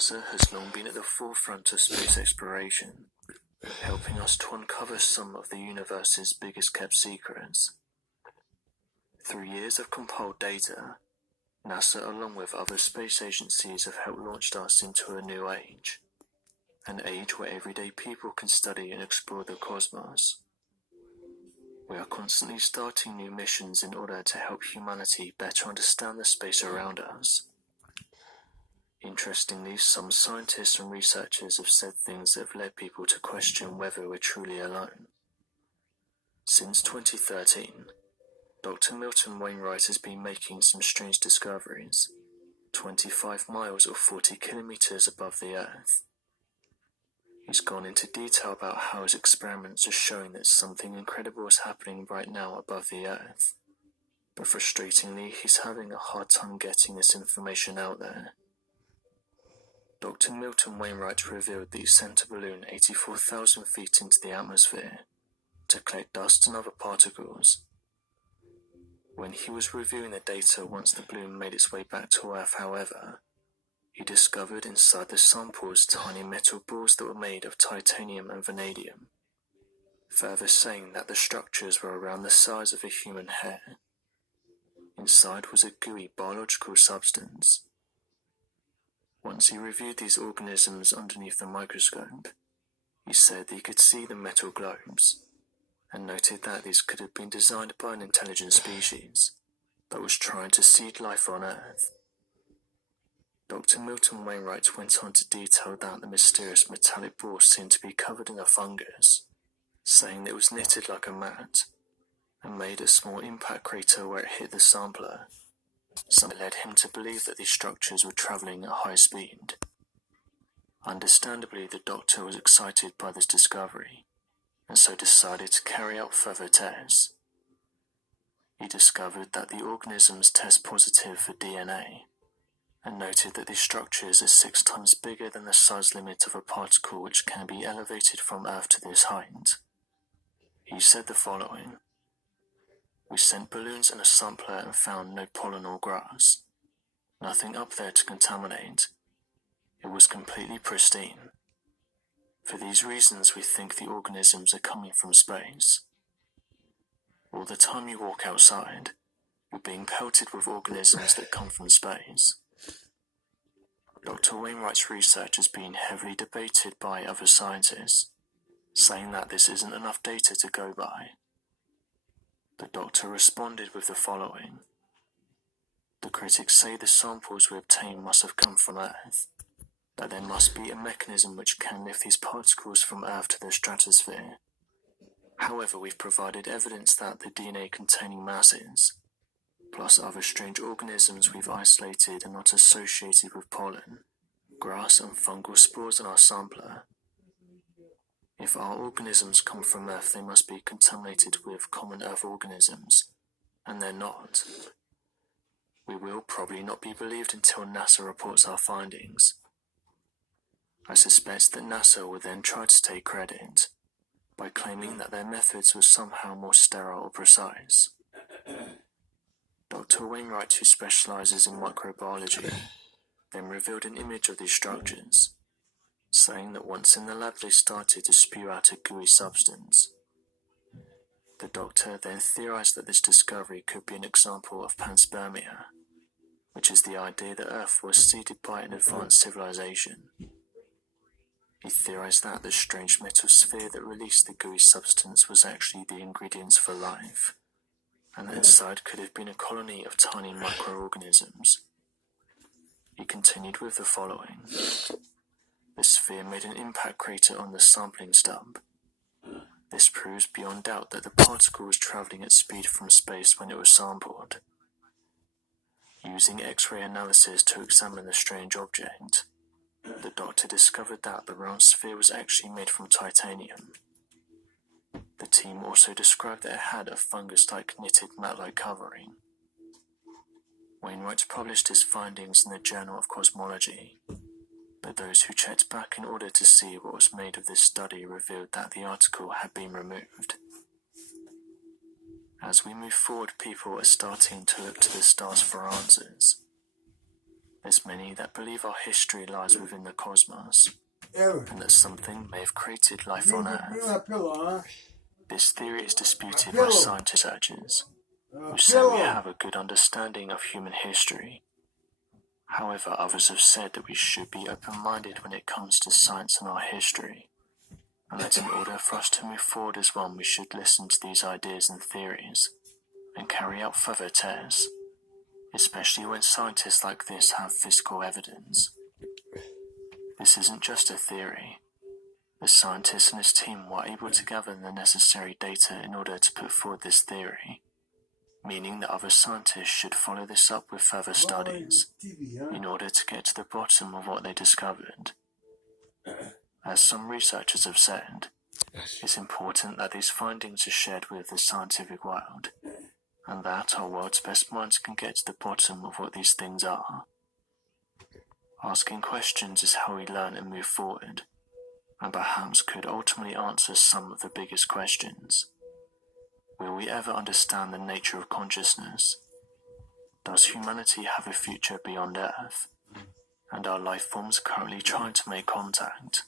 NASA has long been at the forefront of space exploration, helping us to uncover some of the universe's biggest kept secrets. Through years of compiled data, NASA, along with other space agencies, have helped launch us into a new age, an age where everyday people can study and explore the cosmos. We are constantly starting new missions in order to help humanity better understand the space around us. Interestingly, some scientists and researchers have said things that have led people to question whether we're truly alone. Since 2013, Dr. Milton Wainwright has been making some strange discoveries, 25 miles or 40 kilometers above the Earth. He's gone into detail about how his experiments are showing that something incredible is happening right now above the Earth. But frustratingly, he's having a hard time getting this information out there. Dr. Milton Wainwright revealed that he sent a balloon 84,000 feet into the atmosphere to collect dust and other particles. When he was reviewing the data once the balloon made its way back to Earth, however, he discovered inside the samples tiny metal balls that were made of titanium and vanadium, further saying that the structures were around the size of a human hair. Inside was a gooey biological substance. Once he reviewed these organisms underneath the microscope, he said that he could see the metal globes, and noted that these could have been designed by an intelligent species that was trying to seed life on Earth. Dr. Milton Wainwright went on to detail that the mysterious metallic ball seemed to be covered in a fungus, saying that it was knitted like a mat, and made a small impact crater where it hit the sampler. Something led him to believe that these structures were travelling at high speed. Understandably, the doctor was excited by this discovery, and so decided to carry out further tests. He discovered that the organisms test positive for DNA, and noted that these structures are 6 times bigger than the size limit of a particle which can be elevated from Earth to this height. He said the following: "We sent balloons and a sampler and found no pollen or grass. Nothing up there to contaminate. It was completely pristine. For these reasons, we think the organisms are coming from space. All the time you walk outside, you're being pelted with organisms that come from space." Dr. Wainwright's research has been heavily debated by other scientists, saying that this isn't enough data to go by. The doctor responded with the following: "The critics say the samples we obtained must have come from Earth, that there must be a mechanism which can lift these particles from Earth to the stratosphere. However, we've provided evidence that the DNA-containing masses, plus other strange organisms we've isolated are not associated with pollen, grass and fungal spores in our sampler. If our organisms come from Earth, they must be contaminated with common Earth organisms, and they're not. We will probably not be believed until NASA reports our findings. I suspect that NASA will then try to take credit by claiming that their methods were somehow more sterile or precise." Dr. Wainwright, who specializes in microbiology, then revealed an image of these structures, saying that once in the lab they started to spew out a gooey substance. The doctor then theorized that this discovery could be an example of panspermia, which is the idea that Earth was seeded by an advanced civilization. He theorized that the strange metal sphere that released the gooey substance was actually the ingredients for life, and that inside could have been a colony of tiny microorganisms. He continued with the following: "The sphere made an impact crater on the sampling stub. This proves beyond doubt that the particle was traveling at speed from space when it was sampled. Using X-ray analysis to examine the strange object, the doctor discovered that the round sphere was actually made from titanium. The team also described that it had a fungus-like knitted mat-like covering." Wainwright published his findings in the Journal of Cosmology, but those who checked back in order to see what was made of this study revealed that the article had been removed. As we move forward, people are starting to look to the stars for answers. There's many that believe our history lies within the cosmos, Ever. and that something may have created life on Bring Earth. my pillow, huh? This theory is disputed by Pillow. scientists who say we Pillow. have a good understanding of human history. However, others have said that we should be open-minded when it comes to science and our history, and that in order for us to move forward as one, we should listen to these ideas and theories and carry out further tests, especially when scientists like this have physical evidence. This isn't just a theory. The scientist and his team were able to gather the necessary data in order to put forward this theory, meaning that other scientists should follow this up with further studies in order to get to the bottom of what they discovered. As some researchers have said, it's important that these findings are shared with the scientific world, and that our world's best minds can get to the bottom of what these things are. Asking questions is how we learn and move forward, and perhaps could ultimately answer some of the biggest questions. Will we ever understand the nature of consciousness? Does humanity have a future beyond Earth? And are life forms currently trying to make contact?